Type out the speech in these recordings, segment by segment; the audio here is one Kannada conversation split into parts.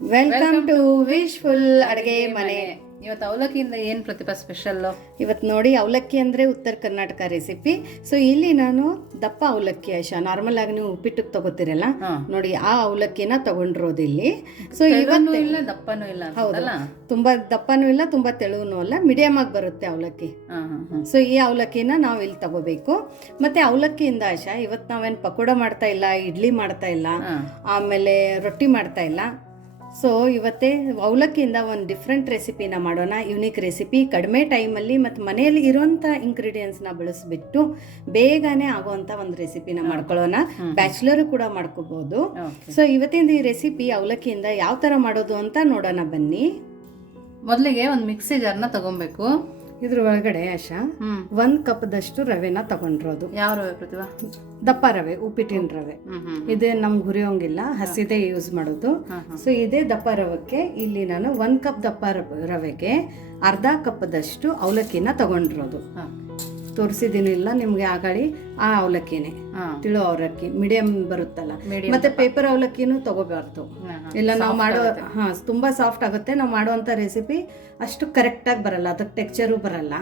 ವೆಲ್ಕಮ್ ಟು ವಿಶ್ಫುಲ್ ಅಡುಗೆ ಮನೆ. ಇವತ್ತು ಅವಲಕ್ಕಿಯಿಂದ ಏನು ಪ್ರತಿಭಾ ಸ್ಪೆಷಲ್? ಇವತ್ತು ನೋಡಿ, ಅವಲಕ್ಕಿ ಅಂದರೆ ಉತ್ತರ ಕರ್ನಾಟಕ ರೆಸಿಪಿ. ಸೊ ಇಲ್ಲಿ ನಾನು ದಪ್ಪ ಅವಲಕ್ಕಿ ನಾರ್ಮಲ್ ಆಗಿ ನೀವು ಉಪ್ಪಿಟ್ಟಿಗೆ ತಗೋತೀರಲ್ಲ ನೋಡಿ, ಆ ಅವಲಕ್ಕಿನ ತಗೊಂಡಿರೋದು ಇಲ್ಲಿ. ಸೊ ಇವತ್ತು ಇಲ್ಲ ದಪ್ಪನೂ ಇಲ್ಲ, ಹೌದಲ್ಲ, ತುಂಬಾ ದಪ್ಪನೂ ಇಲ್ಲ ತುಂಬಾ ತೆಳುವೂ ಅಲ್ಲ, ಮೀಡಿಯಮ್ ಆಗಿ ಬರುತ್ತೆ ಅವಲಕ್ಕಿ. ಸೊ ಈ ಅವಲಕ್ಕಿನ ನಾವು ಇಲ್ಲಿ ತಗೋಬೇಕು. ಮತ್ತೆ ಅವಲಕ್ಕಿಯಿಂದ ಇವತ್ತು ನಾವೇನು ಪಕೋಡ ಮಾಡ್ತಾ ಇಲ್ಲ, ಇಡ್ಲಿ ಮಾಡ್ತಾ ಇಲ್ಲ, ಆಮೇಲೆ ರೊಟ್ಟಿ ಮಾಡ್ತಾ ಇಲ್ಲ. ಸೊ ಇವತ್ತೇ ಅವಲಕ್ಕಿಯಿಂದ ಒಂದು ಡಿಫ್ರೆಂಟ್ ರೆಸಿಪಿನ ಮಾಡೋಣ. ಯುನೀಕ್ ರೆಸಿಪಿ, ಕಡಿಮೆ ಟೈಮಲ್ಲಿ ಮತ್ತು ಮನೆಯಲ್ಲಿ ಇರೋಂಥ ಇಂಗ್ರೀಡಿಯೆಂಟ್ಸ್ನ ಬಳಸಿಬಿಟ್ಟು ಬೇಗನೆ ಆಗೋವಂಥ ಒಂದು ರೆಸಿಪಿನ ಮಾಡ್ಕೊಳ್ಳೋಣ. ಬ್ಯಾಚುಲರ್ ಕೂಡ ಮಾಡ್ಕೋಬಹುದು. ಸೊ ಇವತ್ತಿನ ಈ ರೆಸಿಪಿ ಅವಲಕ್ಕಿಯಿಂದ ಯಾವ ಥರ ಮಾಡೋದು ಅಂತ ನೋಡೋಣ ಬನ್ನಿ. ಮೊದಲಿಗೆ ಒಂದು ಮಿಕ್ಸಿ ಜಾರ್ನ ತಗೊಬೇಕು. ಇದ್ರ ಒಳಗಡೆ 1 ಕಪ್ದಷ್ಟು ರವೆನ ತಗೊಂಡಿರೋದು. ಯಾವ ರವೆ ಪ್ರತಿಭಾ? ದಪ್ಪ ರವೆ, ಉಪ್ಪಿಟ್ಟಿನ ರವೆ. ಇದೇ ನಮ್ಗೆ ಹುರಿಯೋಂಗಿಲ್ಲ, ಹಸಿದೇ ಯೂಸ್ ಮಾಡೋದು. ಸೊ ಇದೇ ದಪ್ಪ ರವಕ್ಕೆ ಇಲ್ಲಿ ನಾನು 1 ಕಪ್ ದಪ್ಪ ರವೆಗೆ ಅರ್ಧ ಕಪ್ದಷ್ಟು ಅವಲಕ್ಕಿನ ತಗೊಂಡಿರೋದು. ತೋರಿಸಿದೀನಿ ಇಲ್ಲ ನಿಮ್ಗೆ ಆಗಾಳಿ, ಆ ಅವಲಕ್ಕಿನೇ, ತಿಳೋ ಅವಲಕ್ಕಿ ಮೀಡಿಯಂ ಬರುತ್ತಲ್ಲ. ಮತ್ತೆ ಪೇಪರ್ ಅವಲಕ್ಕಿನೂ ತಗೋಬಾರ್ದು, ಇಲ್ಲ ನಾವು ಮಾಡೋ ತುಂಬಾ ಸಾಫ್ಟ್ ಆಗುತ್ತೆ. ನಾವು ಮಾಡುವಂತ ರೆಸಿಪಿ ಅಷ್ಟು ಕರೆಕ್ಟ್ ಆಗಿ ಬರಲ್ಲ, ಅದಕ್ಕೆ ಟೆಕ್ಸ್ಚರು ಬರಲ್ಲ.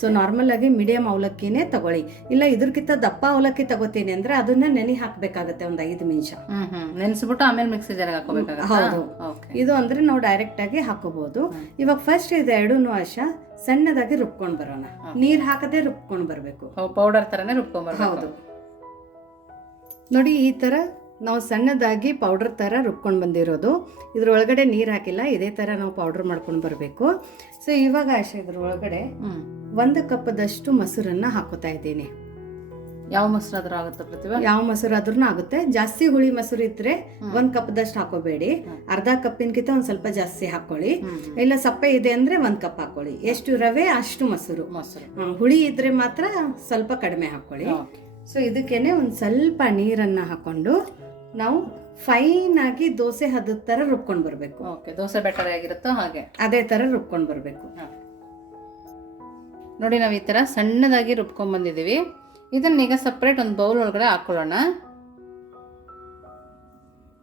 ಸೊ ನಾರ್ಮಲ್ ಆಗಿ ಮೀಡಿಯಂ ಅವಲಕ್ಕಿನೇ ತಗೊಳ್ಳಿ. ಇಲ್ಲ ಇದ್ರಕ್ಕಿಂತ ದಪ್ಪ ಅವಲಕ್ಕಿ ತಗೋತೀನಿ ಅಂದ್ರೆ ಅದನ್ನ ನೆನೆ ಹಾಕ್ಬೇಕಾಗತ್ತೆ ಒಂದು 5 ನಿಮಿಷ. ನೆನೆಸ್ಬಿಟ್ಟು ಆಮೇಲೆ ಮಿಕ್ಸಿ ಜಾರ್ಗೆ ಹಾಕೋಬೇಕಾಗುತ್ತೆ. ಹೌದು, ಇದು ಅಂದ್ರೆ ನಾವು ಡೈರೆಕ್ಟ್ ಆಗಿ ಹಾಕೋಬಹುದು. ಇವಾಗ ಫಸ್ಟ್ ಇದೆರಡೂ ಸಣ್ಣದಾಗಿ ರುಬ್ಕೊಂಡ್ ಬರೋಣ. ನೀರ್ ಹಾಕದೆ ರುಬ್ಕೊಂಡ್ ಬರ್ಬೇಕು, ಪೌಡರ್ ತರನೇ ರುಬ್ಕೊಂಡ್. ಹೌದು ನೋಡಿ, ಈ ತರ ನಾವು ಸಣ್ಣದಾಗಿ ಪೌಡರ್ ತರ ರುಬ್ಕೊಂಡು ಬಂದಿರೋದು. ಇದ್ರ ಒಳಗಡೆ ನೀರ್ ಹಾಕಿಲ್ಲ, ಇದೇ ತರ ನಾವು ಪೌಡರ್ ಮಾಡ್ಕೊಂಡು ಬರಬೇಕು. ಸೊ ಇವಾಗ ಇದ್ರ ಒಳಗಡೆ 1 ಕಪ್ದಷ್ಟು ಮೊಸರನ್ನ ಹಾಕೋತಾ ಇದ್ದೀನಿ. ಯಾವ ಮೊಸರಾದ್ರೂ ಆಗುತ್ತೆ ಪ್ರತಿಭಾ? ಯಾವ ಮೊಸರಾದ್ರೂ ಆಗುತ್ತೆ. ಜಾಸ್ತಿ ಹುಳಿ ಮೊಸರು ಇದ್ರೆ 1 ಕಪ್ದಷ್ಟು ಹಾಕೋಬೇಡಿ, ಅರ್ಧ ಕಪ್ಪಿನ್ಕಿಂತ ಒಂದ್ ಸ್ವಲ್ಪ ಜಾಸ್ತಿ ಹಾಕೊಳ್ಳಿ. ಇಲ್ಲ ಸಪ್ಪೆ ಇದೆ ಅಂದ್ರೆ 1 ಕಪ್ ಹಾಕೊಳ್ಳಿ. ಎಷ್ಟು ರವೆ ಅಷ್ಟು ಮೊಸರು. ಹುಳಿ ಇದ್ರೆ ಮಾತ್ರ ಸ್ವಲ್ಪ ಕಡಿಮೆ ಹಾಕೊಳ್ಳಿ. ಸೊ ಇದಕ್ಕೇನೆ ಒಂದ್ ಸ್ವಲ್ಪ ನೀರನ್ನ ಹಾಕೊಂಡು ನಾವು ಫೈನ್ ಆಗಿ ದೋಸೆ ಹದದ ತರ ರುಬ್ಕೊಂಡ್ ಬರ್ಬೇಕು. ದೋಸೆ ಬ್ಯಾಟರ್ ಆಗಿರುತ್ತೋ ಹಾಗೆ ಅದೇ ತರ ರುಬ್ಕೊಂಡ್ ಬರ್ಬೇಕು. ನೋಡಿ, ನಾವು ಈ ತರ ಸಣ್ಣದಾಗಿ ರುಬ್ಕೊಂಡ್ ಬಂದಿದೀವಿ. ಇದನ್ನ ಈಗ ಸಪ್ರೇಟ್ ಒಂದು ಬೌಲ್ ಒಳಗಡೆ ಹಾಕೊಳ್ಳೋಣ.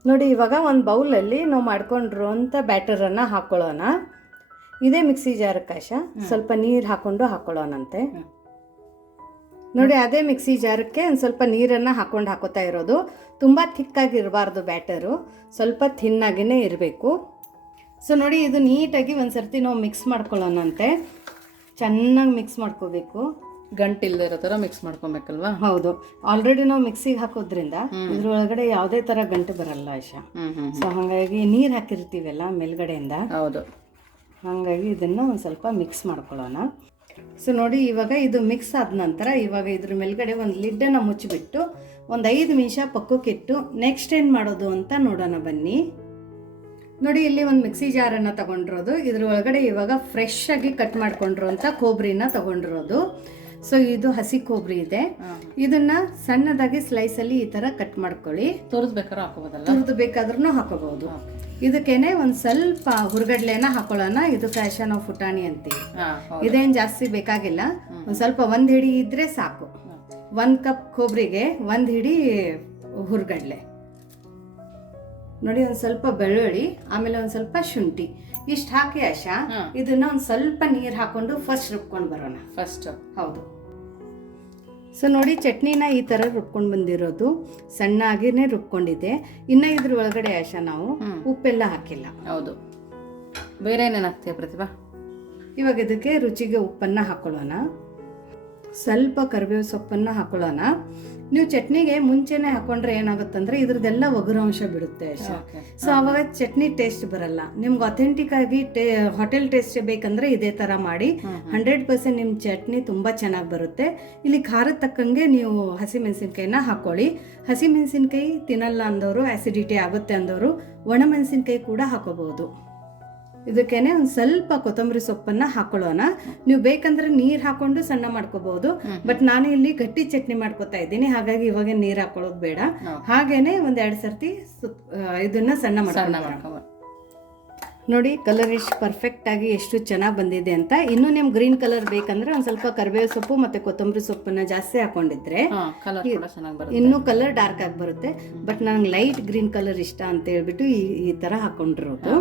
ನೋಡಿ, ಇವಾಗ ಒಂದು ಬೌಲಲ್ಲಿ ನಾವು ಮಾಡ್ಕೊಂಡಿರೋಂಥ ಬ್ಯಾಟರನ್ನು ಹಾಕೊಳ್ಳೋಣ. ಇದೇ ಮಿಕ್ಸಿ ಜಾರಕ್ಕೆ ಸ್ವಲ್ಪ ನೀರು ಹಾಕೊಳ್ಳೋಣಂತೆ. ನೋಡಿ, ಅದೇ ಮಿಕ್ಸಿ ಜಾರಕ್ಕೆ ಒಂದು ಸ್ವಲ್ಪ ನೀರನ್ನು ಹಾಕೋತಾ ಇರೋದು. ತುಂಬ ಥಿಕ್ಕಾಗಿ ಇರಬಾರ್ದು ಬ್ಯಾಟರು, ಸ್ವಲ್ಪ ಥಿನ್ನಾಗಿನೇ ಇರಬೇಕು. ಸೊ ನೋಡಿ, ಇದು ನೀಟಾಗಿ ಒಂದು ಸರ್ತಿ ನಾವು ಮಿಕ್ಸ್ ಮಾಡ್ಕೊಳ್ಳೋಣಂತೆ. ಚೆನ್ನಾಗಿ ಮಿಕ್ಸ್ ಮಾಡ್ಕೋಬೇಕು, ಗಂಟಿಲ್ದೇ ಇರೋ ತರ ಮಿಕ್ಸ್ ಮಾಡ್ಕೊಬೇಕಲ್ವಾ? ಹೌದು, ಆಲ್ರೆಡಿ ನಾವು ಮಿಕ್ಸಿಗೆ ಹಾಕೋದ್ರಿಂದ ಇದ್ರೊಳಗಡೆ ಯಾವುದೇ ತರ ಗಂಟು ಬರಲ್ಲ ಸೊ ಹಾಗಾಗಿ ನೀರು ಹಾಕಿರ್ತೀವಲ್ಲ ಮೇಲ್ಗಡೆಯಿಂದ, ಹೌದು, ಹಾಗಾಗಿ ಇದನ್ನ ಒಂದು ಸ್ವಲ್ಪ ಮಿಕ್ಸ್ ಮಾಡ್ಕೊಳ್ಳೋಣ. ಸೊ ನೋಡಿ, ಇವಾಗ ಇದು ಮಿಕ್ಸ್ ಆದ ನಂತರ ಇವಾಗ ಇದ್ರ ಮೇಲ್ಗಡೆ ಒಂದು ಲಿಡ್ಡನ್ನು ಮುಚ್ಚಿಬಿಟ್ಟು ಒಂದು 5 ನಿಮಿಷ ಪಕ್ಕಕ್ಕಿಟ್ಟು ನೆಕ್ಸ್ಟ್ ಏನು ಮಾಡೋದು ಅಂತ ನೋಡೋಣ ಬನ್ನಿ. ನೋಡಿ, ಇಲ್ಲಿ ಒಂದು ಮಿಕ್ಸಿ ಜಾರನ್ನು ತಗೊಂಡಿರೋದು. ಇದ್ರ ಒಳಗಡೆ ಇವಾಗ ಫ್ರೆಶ್ ಆಗಿ ಕಟ್ ಮಾಡ್ಕೊಂಡಿರೋಂಥ ಕೊಬ್ಬರಿನ ತಗೊಂಡಿರೋದು. ಸೊ ಇದು ಹಸಿ ಕೊಬ್ಬರಿ ಇದೆ. ಇದನ್ನ ಸಣ್ಣದಾಗಿ ಸ್ಲೈಸ್ ಅಲ್ಲಿ ಈ ತರ ಕಟ್ ಮಾಡ್ಕೊಳ್ಳಿ. ತುರಿದು ಬೇಕಾದ್ರೂ ಹಾಕೋಬಹುದು. ಇದಕ್ಕೇನೆ ಒಂದ್ ಸ್ವಲ್ಪ ಹುರ್ಗಡ್ಲೆನ ಹಾಕೊಳ್ಳೋಣ. ಇದು ಫ್ಯಾಷನ್ ಆಫ್ ಪುಟಾಣಿ ಅಂತೀವಿ. ಇದೇನ್ ಜಾಸ್ತಿ ಬೇಕಾಗಿಲ್ಲ, ಒಂದ್ ಸ್ವಲ್ಪ 1 ಹಿಡಿ ಇದ್ರೆ ಸಾಕು. 1 ಕಪ್ ಕೊಬ್ಬರಿಗೆ 1 ಹಿಡಿ ಹುರ್ಗಡ್ಲೆ. ನೋಡಿ, ಒಂದ್ ಸ್ವಲ್ಪ ಬೆಳ್ಳುಳ್ಳಿ, ಆಮೇಲೆ ಒಂದ್ ಸ್ವಲ್ಪ ಶುಂಠಿ, ಇಷ್ಟು ಹಾಕಿ ಇದನ್ನ ಒಂದ್ ಸ್ವಲ್ಪ ನೀರ್ ಹಾಕೊಂಡು ಫಸ್ಟ್ ರುಬ್ಕೊಂಡು ಬರೋಣ. ಹೌದು. ಸೊ ನೋಡಿ, ಚಟ್ನಿನ ಈ ತರ ರುಬ್ಕೊಂಡು ಬಂದಿರೋದು, ಸಣ್ಣಾಗಿನೇ ರುಬ್ಕೊಂಡಿದೆ. ಇನ್ನ ಇದ್ರ ಒಳಗಡೆ ನಾವು ಉಪ್ಪೆಲ್ಲ ಹಾಕಿಲ್ಲ. ಹೌದು, ಬೇರೆ ಏನೇನು ಹಾಕ್ತೀಯ ಪ್ರತಿಭಾ? ಇವಾಗ ಇದಕ್ಕೆ ರುಚಿಗೆ ಉಪ್ಪನ್ನ ಹಾಕೊಳ್ಳೋಣ, ಸ್ವಲ್ಪ ಕರಿಬೇವು ಸೊಪ್ಪನ್ನ ಹಾಕೊಳ್ಳೋಣ. ನೀವು ಚಟ್ನಿಗೆ ಮುಂಚೆನೆ ಹಾಕೊಂಡ್ರೆ ಏನಾಗುತ್ತಂದ್ರೆ ಇದ್ರದ್ದೆಲ್ಲ ಒಗರಂಶ ಬಿಡುತ್ತೆ. ಸೊ ಅವಾಗ ಚಟ್ನಿ ಟೇಸ್ಟ್ ಬರಲ್ಲ. ನಿಮ್ಗೆ ಅಥೆಂಟಿಕ್ ಆಗಿ ಹೋಟೆಲ್ ಟೇಸ್ಟ್ ಬೇಕಂದ್ರೆ ಇದೇ ತರ ಮಾಡಿ. 100% ನಿಮ್ ಚಟ್ನಿ ತುಂಬಾ ಚೆನ್ನಾಗಿ ಬರುತ್ತೆ. ಇಲ್ಲಿ ಖಾರ ತಕ್ಕಂಗೆ ನೀವು ಹಸಿಮೆಣಸಿನ್ಕಾಯಿನ ಹಾಕೊಳ್ಳಿ. ಹಸಿಮೆಣಸಿನ್ಕಾಯಿ ತಿನ್ನಲ್ಲ ಅಂದವರು, ಆಸಿಡಿಟಿ ಆಗುತ್ತೆ ಅಂದವರು ಒಣಮೆಣಸಿನ್ಕಾಯಿ ಕೂಡ ಹಾಕೋಬಹುದು. ಇದಕ್ಕೇನೆ ಒಂದು ಸ್ವಲ್ಪ ಕೊತ್ತಂಬರಿ ಸೊಪ್ಪನ್ನ ಹಾಕೊಳ್ಳೋಣ. ನೀವು ಬೇಕಂದ್ರೆ ನೀರ್ ಹಾಕೊಂಡು ಸಣ್ಣ ಮಾಡ್ಕೋಬಹುದು, ಬಟ್ ನಾನು ಇಲ್ಲಿ ಗಟ್ಟಿ ಚಟ್ನಿ ಮಾಡ್ಕೋತಾ ಇದ್ದೀನಿ, ಹಾಗಾಗಿ ಇವಾಗ ನೀರ್ ಹಾಕೊಳ್ಳೋದು ಬೇಡ. ಹಾಗೇನೆ 1-2 ಸರ್ತಿ ಇದನ್ನ ಸಣ್ಣ ಮಾಡ್ಕೊಳ್ಳೋಣ. ನೋಡಿ ಕಲರ್ ಎಷ್ಟು ಪರ್ಫೆಕ್ಟಾಗಿ ಎಷ್ಟು ಚೆನ್ನಾಗಿ ಬಂದಿದೆ ಅಂತ. ಇನ್ನೂ ನಿಮ್ಗೆ ಗ್ರೀನ್ ಕಲರ್ ಬೇಕಂದ್ರೆ ಒಂದು ಸ್ವಲ್ಪ ಕರಿಬೇವು ಸೊಪ್ಪು ಮತ್ತು ಕೊತ್ತಂಬರಿ ಸೊಪ್ಪನ್ನು ಜಾಸ್ತಿ ಹಾಕೊಂಡಿದ್ರೆ ಕಲರ್ ಕೂಡ ಚೆನ್ನಾಗಿ ಬರುತ್ತೆ, ಇನ್ನೂ ಕಲರ್ ಡಾರ್ಕ್ ಆಗಿ ಬರುತ್ತೆ. ಬಟ್ ನನಗೆ ಲೈಟ್ ಗ್ರೀನ್ ಕಲರ್ ಇಷ್ಟ ಅಂತ ಹೇಳ್ಬಿಟ್ಟು ಈ ಥರ ಹಾಕೊಂಡಿರೋದು.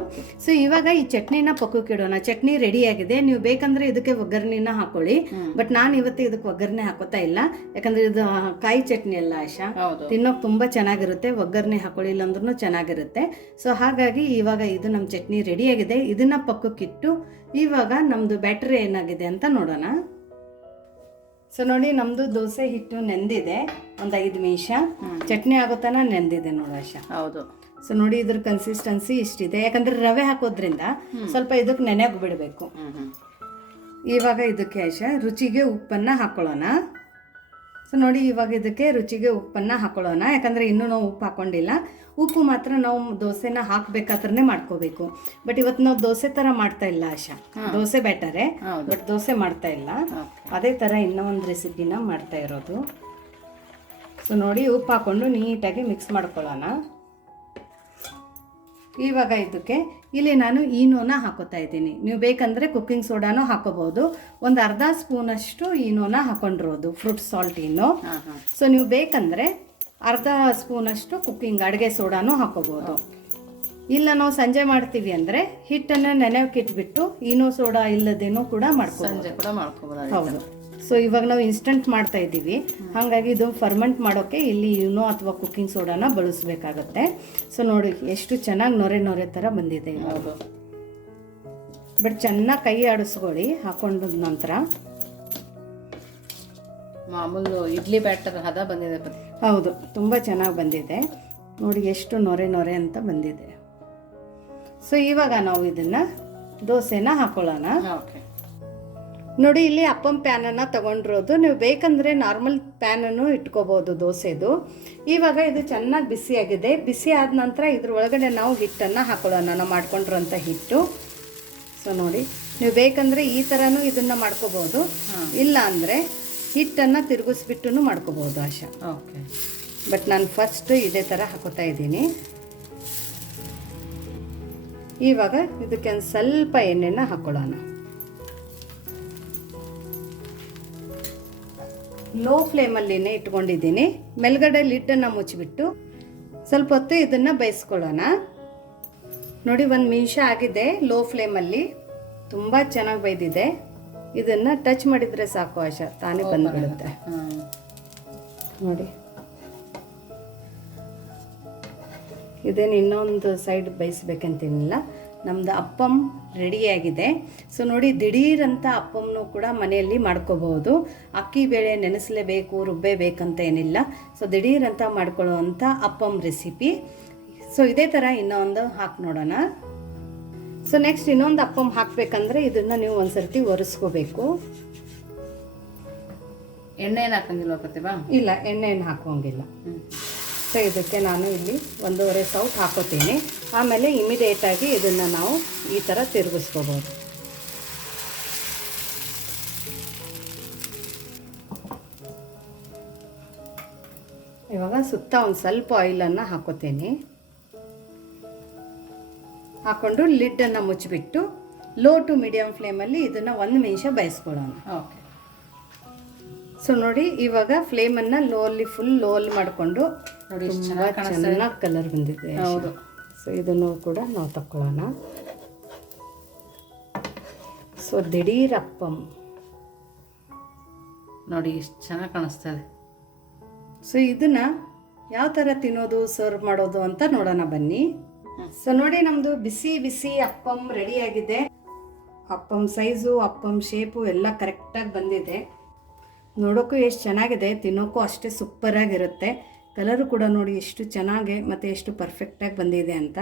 ಸೊ ಇವಾಗ ಈ ಚಟ್ನಿನ ಪಕ್ಕಕ್ಕೆ ಇಡೋಣ. ಚಟ್ನಿ ರೆಡಿ ಆಗಿದೆ. ನೀವು ಬೇಕಂದ್ರೆ ಇದಕ್ಕೆ ಒಗ್ಗರಣೆನ ಹಾಕೊಳ್ಳಿ. ಬಟ್ ನಾನು ಇವತ್ತು ಇದಕ್ಕೆ ಒಗ್ಗರಣೆ ಹಾಕೋತಾ ಇಲ್ಲ, ಯಾಕಂದ್ರೆ ಇದು ಕಾಯಿ ಚಟ್ನಿ ಅಲ್ಲ ಆಶಾ, ತಿನ್ನೋಕೆ ತುಂಬ ಚೆನ್ನಾಗಿರುತ್ತೆ. ಒಗ್ಗರಣೆ ಹಾಕೊಳ್ಳಿಲ್ಲ ಅಂದ್ರೂ ಚೆನ್ನಾಗಿರುತ್ತೆ. ಸೊ ಹಾಗಾಗಿ ಇವಾಗ ಇದು ನಮ್ಮ ಚಟ್ನಿ ರೆಡಿಯಾಗಿದೆ. ಇದನ್ನ ಪಕ್ಕಕ್ಕಿಟ್ಟು ಇವಾಗ ನಮ್ಮದು ಬ್ಯಾಟರಿ ಏನಾಗಿದೆ ಅಂತ ನೋಡೋಣ. ಸೊ ನೋಡಿ ನಮ್ಮದು ದೋಸೆ ಹಿಟ್ಟು ನೆಂದಿದೆ ಒಂದು 5 ನಿಮಿಷ. ಚಟ್ನಿ ಆಗೋ ತನಕ ನೆಂದಿದೆ ನೋಡು ಆಶಾ. ಹೌದು. ಸೊ ನೋಡಿ ಇದ್ರ ಕನ್ಸಿಸ್ಟೆನ್ಸಿ ಇಷ್ಟಿದೆ, ಯಾಕಂದ್ರೆ ರವೆ ಹಾಕೋದ್ರಿಂದ ಸ್ವಲ್ಪ ಇದಕ್ಕೆ ನೆನೆಗೆ ಬಿಡಬೇಕು. ಇವಾಗ ಇದಕ್ಕೆ ಆಶಾ ರುಚಿಗೆ ಉಪ್ಪನ್ನು ಹಾಕೊಳ್ಳೋಣ. ಸೊ ನೋಡಿ ಇವಾಗ ಇದಕ್ಕೆ ರುಚಿಗೆ ಉಪ್ಪನ್ನು ಹಾಕೊಳ್ಳೋಣ, ಯಾಕಂದರೆ ಇನ್ನೂ ನಾವು ಉಪ್ಪು ಹಾಕೊಂಡಿಲ್ಲ. ಉಪ್ಪು ಮಾತ್ರ ನಾವು ದೋಸೆನ ಹಾಕಬೇಕಾದ್ರೆ ಮಾಡ್ಕೋಬೇಕು. ಬಟ್ ಇವತ್ತು ನಾವು ದೋಸೆ ಥರ ಮಾಡ್ತಾ ಇಲ್ಲ ಆಶಾ, ದೋಸೆ ಬ್ಯಾಟರೇ, ಬಟ್ ದೋಸೆ ಮಾಡ್ತಾ ಇಲ್ಲ. ಅದೇ ಥರ ಇನ್ನೂ ಒಂದು ರೆಸಿಪಿನ ಮಾಡ್ತಾ ಇರೋದು. ಸೊ ನೋಡಿ ಉಪ್ಪು ಹಾಕ್ಕೊಂಡು ನೀಟಾಗಿ ಮಿಕ್ಸ್ ಮಾಡ್ಕೊಳ್ಳೋಣ. ಇವಾಗ ಇದಕ್ಕೆ ಇಲ್ಲಿ ನಾನು ಈನೋನ ಹಾಕೋತಾ ಇದ್ದೀನಿ. ನೀವು ಬೇಕಂದರೆ ಕುಕ್ಕಿಂಗ್ ಸೋಡಾನು ಹಾಕೋಬಹುದು. ಒಂದು ಅರ್ಧ ಸ್ಪೂನಷ್ಟು ಈನೋನ ಹಾಕೊಂಡಿರೋದು, ಫ್ರೂಟ್ ಸಾಲ್ಟ್ ಈನೋ. ಸೊ ನೀವು ಬೇಕಂದರೆ ಅರ್ಧ ಸ್ಪೂನಷ್ಟು ಅಡುಗೆ ಸೋಡಾನು ಹಾಕೋಬಹುದು. ಇಲ್ಲ ನಾವು ಸಂಜೆ ಮಾಡ್ತೀವಿ ಅಂದರೆ ಹಿಟ್ಟನ್ನು ನೆನೆಯೋಕೆ ಇಟ್ಬಿಟ್ಟು ಈನೋ ಸೋಡಾ ಇಲ್ಲದೇನೋ ಕೂಡ ಮಾಡ್ಕೋಬಹುದು. ಹೌದು. ಸೊ ಇವಾಗ ನಾವು ಇನ್ಸ್ಟಂಟ್ ಮಾಡ್ತಾ ಇದ್ದೀವಿ, ಹಾಗಾಗಿ ಇದು ಫರ್ಮೆಂಟ್ ಮಾಡೋಕ್ಕೆ ಇಲ್ಲಿ ಈನೋ ಅಥವಾ ಕುಕ್ಕಿಂಗ್ ಸೋಡಾನ ಬಳಸಬೇಕಾಗತ್ತೆ. ಸೊ ನೋಡಿ ಎಷ್ಟು ಚೆನ್ನಾಗಿ ನೊರೆ ಥರ ಬಂದಿದೆ. ಬಟ್ ಚೆನ್ನಾಗಿ ಕೈ ಆಡಿಸ್ಕೊಳ್ಳಿ ಹಾಕೊಂಡ ನಂತರ. ಮಾಮೂಲು ಇಡ್ಲಿ ಬ್ಯಾಟರ್ ಹದ ಬಂದಿದೆ. ಹೌದು, ತುಂಬ ಚೆನ್ನಾಗಿ ಬಂದಿದೆ. ನೋಡಿ ಎಷ್ಟು ನೊರೆ ಅಂತ ಬಂದಿದೆ. ಸೊ ಇವಾಗ ನಾವು ಇದನ್ನು ದೋಸೆನ ಹಾಕೊಳ್ಳೋಣ. ನೋಡಿ ಇಲ್ಲಿ ಅಪ್ಪಂ ಪ್ಯಾನನ್ನು ತಗೊಂಡಿರೋದು. ನೀವು ಬೇಕಂದರೆ ನಾರ್ಮಲ್ ಪ್ಯಾನನ್ನು ಇಟ್ಕೋಬೋದು ದೋಸೆದು. ಇವಾಗ ಇದು ಚೆನ್ನಾಗಿ ಬಿಸಿಯಾಗಿದೆ. ಬಿಸಿ ಆದ ನಂತರ ಇದ್ರ ಒಳಗಡೆ ನಾವು ಹಿಟ್ಟನ್ನು ಹಾಕೊಳ್ಳೋಣ, ನಾವು ಮಾಡ್ಕೊಂಡಿರೋಂಥ ಹಿಟ್ಟು. ಸೊ ನೋಡಿ ನೀವು ಬೇಕಂದರೆ ಈ ಥರನೂ ಇದನ್ನು ಮಾಡ್ಕೋಬೋದು, ಇಲ್ಲ ಅಂದರೆ ಹಿಟ್ಟನ್ನು ತಿರುಗಿಸ್ಬಿಟ್ಟು ಮಾಡ್ಕೋಬೋದು ಆಶಾ. ಓಕೆ. ಬಟ್ ನಾನು ಫಸ್ಟ್ ಇದೇ ಥರ ಹಾಕೋತಾ ಇದ್ದೀನಿ. ಇವಾಗ ಇದಕ್ಕೆ ಒಂದು ಸ್ವಲ್ಪ ಎಣ್ಣೆನ ಹಾಕೊಳ್ಳೋಣ. ಲೋ ಫ್ಲೇಮಲ್ಲಿನೇ ಇಟ್ಕೊಂಡಿದ್ದೀನಿ. ಮೇಲ್ಗಡೆ ಲಿಡ್ಡನ್ನು ಮುಚ್ಚಿಬಿಟ್ಟು ಸ್ವಲ್ಪ ಹೊತ್ತು ಇದನ್ನು ಬೇಯಿಸ್ಕೊಳ್ಳೋಣ. ನೋಡಿ 1 ನಿಮಿಷ ಆಗಿದೆ ಲೋ ಫ್ಲೇಮಲ್ಲಿ. ತುಂಬ ಚೆನ್ನಾಗಿ ಬೇಯ್ದಿದೆ. ಇದನ್ನು ಟಚ್ ಮಾಡಿದರೆ ಸಾಕು ಆಶಾ, ತಾನೇ ಬಂದುಬಿಡುತ್ತೆ. ನೋಡಿ ಇದೇನು ಇನ್ನೊಂದು ಸೈಡ್ ಬೇಯಿಸ್ಬೇಕಂತೇನಿಲ್ಲ. ನಮ್ಮದು ಅಪ್ಪಂ ರೆಡಿಯಾಗಿದೆ. ಸೊ ನೋಡಿ ದಿಢೀರಂತ ಅಪ್ಪಂನೂ ಕೂಡ ಮನೆಯಲ್ಲಿ ಮಾಡ್ಕೋಬಹುದು. ಅಕ್ಕಿ ಬೇಳೆ ನೆನೆಸಲೇಬೇಕು, ರುಬ್ಬೇಬೇಕಂತ ಏನಿಲ್ಲ. ಸೊ ದಿಢೀರಂತ ಮಾಡ್ಕೊಳ್ಳುವಂಥ ಅಪ್ಪಂ ರೆಸಿಪಿ. ಸೊ ಇದೇ ಥರ ಇನ್ನೊಂದು ಹಾಕಿ ನೋಡೋಣ. ಸೊ ನೆಕ್ಸ್ಟ್ ಇನ್ನೊಂದು ಅಪ್ಪಂ ಹಾಕಬೇಕಂದ್ರೆ ಇದನ್ನು ನೀವು ಒಂದು ಸರ್ತಿ ಒರೆಸ್ಕೋಬೇಕು. ಎಣ್ಣೆ ಹಾಕಂಗಿಲ್ವ ಪ್ರತಿಭಾ? ಇಲ್ಲ, ಎಣ್ಣೆಯನ್ನು ಹಾಕೋಂಗಿಲ್ಲ. ಸೊ ಇದಕ್ಕೆ ನಾನು ಇಲ್ಲಿ 1.5 ಸೌಟ್ ಹಾಕೋತೀನಿ. ಆಮೇಲೆ ಇಮಿಡಿಯೇಟಾಗಿ ಇದನ್ನು ನಾವು ಈ ಥರ ತಿರುಗಿಸ್ಕೋಬೋದು. ಇವಾಗ ಸುತ್ತ ಒಂದು ಸ್ವಲ್ಪ ಆಯಿಲನ್ನು ಹಾಕೋತೀನಿ. ಹಾಕ್ಕೊಂಡು ಲಿಡ್ಡನ್ನು ಮುಚ್ಚಿಬಿಟ್ಟು ಲೋ ಟು ಮೀಡಿಯಮ್ ಫ್ಲೇಮಲ್ಲಿ ಇದನ್ನು 1 ನಿಮಿಷ ಬೇಯಿಸ್ಕೊಳ್ಳೋಣ. ಓಕೆ. ಸೊ ನೋಡಿ ಇವಾಗ ಫ್ಲೇಮನ್ನು ಫುಲ್ ಲೋ ಅಲ್ಲಿ ಮಾಡಿಕೊಂಡು ನೋಡಿ ಚೆನ್ನಾಗಿ ಕಲರ್ ಬಂದಿದೆ. ಹೌದು. ಸೊ ಇದನ್ನು ಕೂಡ ನಾವು ತಕ್ಕೊಳ್ಳೋಣ. ಸೊ ದಿಢೀರ್ ಅಪ್ಪಂ ನೋಡಿ ಎಷ್ಟು ಚೆನ್ನಾಗಿ ಕಾಣಿಸ್ತಾ ಇದೆ. ಸೊ ಇದನ್ನು ಯಾವ ಥರ ತಿನ್ನೋದು, ಸರ್ವ್ ಮಾಡೋದು ಅಂತ ನೋಡೋಣ ಬನ್ನಿ. ಸೊ ನೋಡಿ ನಮ್ಮದು ಬಿಸಿ ಬಿಸಿ ಅಪ್ಪಂ ರೆಡಿಯಾಗಿದೆ. ಅಪ್ಪಂ ಸೈಜು, ಅಪ್ಪಂ ಶೇಪು ಎಲ್ಲ ಕರೆಕ್ಟಾಗಿ ಬಂದಿದೆ. ನೋಡೋಕ್ಕೂ ಎಷ್ಟು ಚೆನ್ನಾಗಿದೆ, ತಿನ್ನೋಕ್ಕೂ ಅಷ್ಟೇ ಸೂಪರಾಗಿರುತ್ತೆ. ಕಲರು ಕೂಡ ನೋಡಿ ಎಷ್ಟು ಚೆನ್ನಾಗಿ ಮತ್ತು ಎಷ್ಟು ಪರ್ಫೆಕ್ಟಾಗಿ ಬಂದಿದೆ ಅಂತ.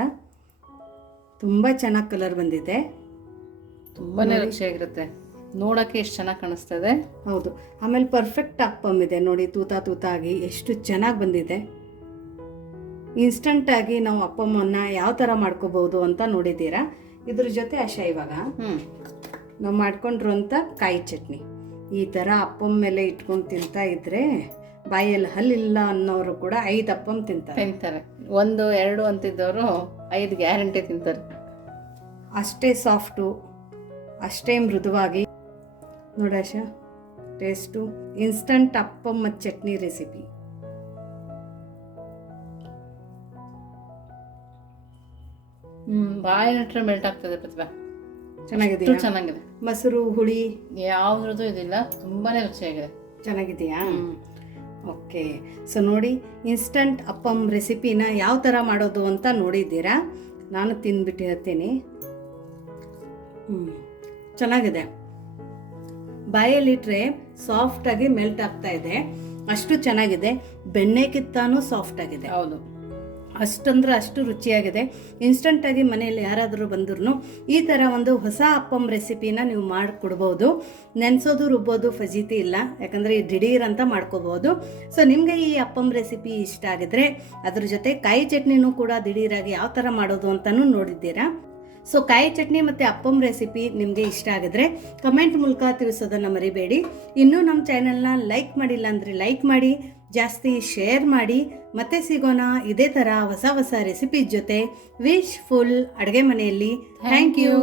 ತುಂಬ ಚೆನ್ನಾಗಿ ಕಲರ್ ಬಂದಿದೆ, ತುಂಬಾ ರುಚಿಯಾಗಿರುತ್ತೆ. ನೋಡೋಕ್ಕೆ ಎಷ್ಟು ಚೆನ್ನಾಗಿ ಕಾಣಿಸ್ತದೆ. ಹೌದು. ಆಮೇಲೆ ಪರ್ಫೆಕ್ಟ್ ಅಪ್ಪಂ ಇದೆ ನೋಡಿ, ತೂತಾಗಿ ಎಷ್ಟು ಚೆನ್ನಾಗಿ ಬಂದಿದೆ. ಇನ್ಸ್ಟಂಟಾಗಿ ನಾವು ಅಪ್ಪಮ್ಮನ್ನು ಯಾವ ಥರ ಮಾಡ್ಕೋಬೋದು ಅಂತ ನೋಡಿದ್ದೀರಾ. ಇದ್ರ ಜೊತೆ ಆಶಾ ಇವಾಗ ನಾವು ಮಾಡ್ಕೊಂಡಿರೋಂಥ ಕಾಯಿ ಚಟ್ನಿ ಈ ಥರ ಅಪ್ಪಂ ಮೇಲೆ ಇಟ್ಕೊಂಡು ತಿಂತಾ ಇದ್ರೆ ಬಾಯಲ್ಲಿ ಹಲ್ಲಿಲ್ಲ ಅನ್ನೋರು ಕೂಡ 5 ಅಪ್ಪಂ ತಿಂತಾರೆ. 1, 2 ಅಂತಿದ್ದವರು 5 ಗ್ಯಾರಂಟಿ ತಿಂತಾರೆ. ಅಷ್ಟೇ ಸಾಫ್ಟು, ಅಷ್ಟೇ ಮೃದುವಾಗಿ. ನೋಡಾಶ ಟೇಸ್ಟು. ಇನ್ಸ್ಟಂಟ್ ಅಪ್ಪಂ ಮತ್ತು ಚಟ್ನಿ ರೆಸಿಪಿ. ಬಾಯಿನಟ್ರೆ ಮೆಲ್ಟ್ ಆಗ್ತದೆ ಪ್ರತಿಭಾ. ಚೆನ್ನಾಗಿದೆಯಾ? ಚೆನ್ನಾಗಿದೆ. ಮೊಸರು ಹುಳಿ ಯಾವುದ್ರದ್ದು ಇದಿಲ್ಲ, ತುಂಬಾನೇ ರುಚಿಯಾಗಿದೆ. ಚೆನ್ನಾಗಿದೆಯಾ? ಓಕೆ. ಸೊ ನೋಡಿ, ಇನ್ಸ್ಟಂಟ್ ಅಪ್ಪಂ ರೆಸಿಪಿನ ಯಾವ ಥರ ಮಾಡೋದು ಅಂತ ನೋಡಿದ್ದೀರಾ. ನಾನು ತಿಂದ್ಬಿಟ್ಟಿರ್ತೀನಿ. ಚೆನ್ನಾಗಿದೆ. ಬಾಯಲ್ಲಿಟ್ಟರೆ ಸಾಫ್ಟಾಗಿ ಮೆಲ್ಟ್ ಆಗ್ತಾ ಇದೆ, ಅಷ್ಟು ಚೆನ್ನಾಗಿದೆ. ಬೆಣ್ಣೆಗಿಂತಾನು ಸಾಫ್ಟ್ ಆಗಿದೆ. ಹೌದು, ಅಷ್ಟಂದ್ರೆ ಅಷ್ಟು ರುಚಿಯಾಗಿದೆ. ಇನ್ಸ್ಟಂಟಾಗಿ ಮನೆಯಲ್ಲಿ ಯಾರಾದರೂ ಬಂದ್ರೂ ಈ ಥರ ಒಂದು ಹೊಸ ಅಪ್ಪಂ ರೆಸಿಪಿನ ನೀವು ಮಾಡಿಕೊಡ್ಬೋದು. ನೆನೆಸೋದು ರುಬ್ಬೋದು ಫಜೀತಿ ಇಲ್ಲ, ಯಾಕಂದರೆ ದಿಢೀರ್ ಅಂತ ಮಾಡ್ಕೋಬೋದು. ಸೊ ನಿಮಗೆ ಈ ಅಪ್ಪಂ ರೆಸಿಪಿ ಇಷ್ಟ ಆಗಿದ್ರೆ ಅದ್ರ ಜೊತೆ ಕಾಯಿ ಚಟ್ನಿನೂ ಕೂಡ ದಿಢೀರಾಗಿ ಯಾವ ಥರ ಮಾಡೋದು ಅಂತಲೂ ನೋಡಿದ್ದೀರಾ. ಸೊ ಕಾಯಿ ಚಟ್ನಿ ಮತ್ತು ಅಪ್ಪಂ ರೆಸಿಪಿ ನಿಮಗೆ ಇಷ್ಟ ಆಗಿದ್ರೆ ಕಮೆಂಟ್ ಮೂಲಕ ತಿಳಿಸೋದನ್ನು ಮರಿಬೇಡಿ. ಇನ್ನೂ ನಮ್ಮ ಚಾನೆಲ್ನ ಲೈಕ್ ಮಾಡಿಲ್ಲ ಅಂದರೆ ಲೈಕ್ ಮಾಡಿ, ಜಾಸ್ತಿ ಶೇರ್ ಮಾಡಿ. ಮತ್ತೆ ಸಿಗೋಣ ಇದೇ ಥರ ಹೊಸ ಹೊಸ ರೆಸಿಪಿ ಜೊತೆ ವಿಶ್ ಫುಲ್ ಅಡುಗೆ ಮನೆಯಲ್ಲಿ. Thank you.